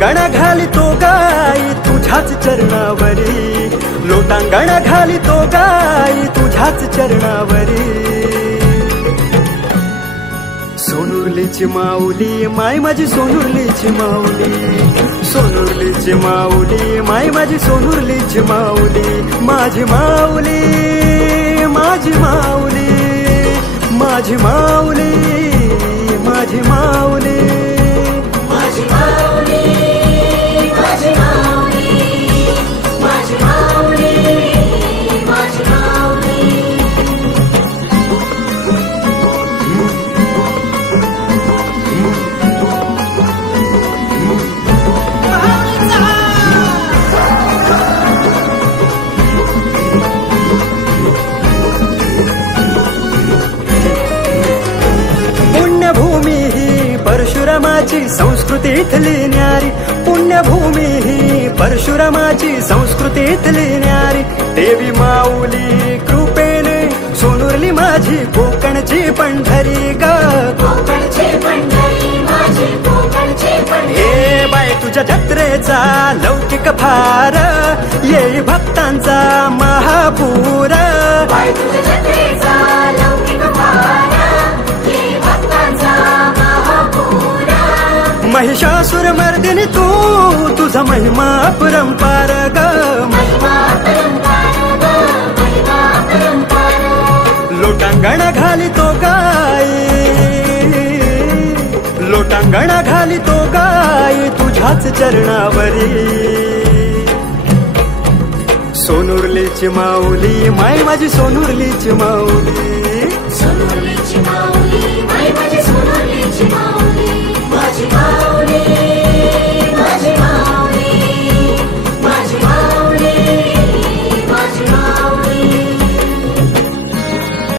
लोटांगण घालितो गाई तुझ्याच चरणावरी, लोटांगण घालितो गाई तुझ्याच चरणावरी। सोनुर्लीची माऊली माय माझी सोनुर्लीची माऊली, सोनुर्लीची माऊली माय माझी सोनुर्लीची माऊली। माझी माऊली माझी माऊली माझी माऊली माझी माऊली माझी माऊली माझी माऊली माझी माऊली माझी माऊली। पुण्यभूमी ही परशुरामाची संस्कृतीतली न्यारी, पुण्यभूमी ही परशुरामाची संस्कृतीतली न्यारी। देवी माऊली कृपेने सोनुर्ली माझी कोकणची पंढरी ग, कोकणची पंढरी माझी कोकणची पंढरी। हे बाय तुझ्या जत्रेचा लौकिक फार, ये भक्तांचा महापूर। बाय तुझ्या जत्रेचा लौकिक फार, ये भक्तांचा महापूर। महिषासुर मर्दिनी तू तुझा महिमा परंपार ग, महिमा परंपार ग, महिमा परंपार। लोटांगण घालितो गाई, लोटांगण घालितो गाई तुझ्याच चरणावरी। सोनुर्लीची माऊली माय माझी सोनुर्लीची माऊली।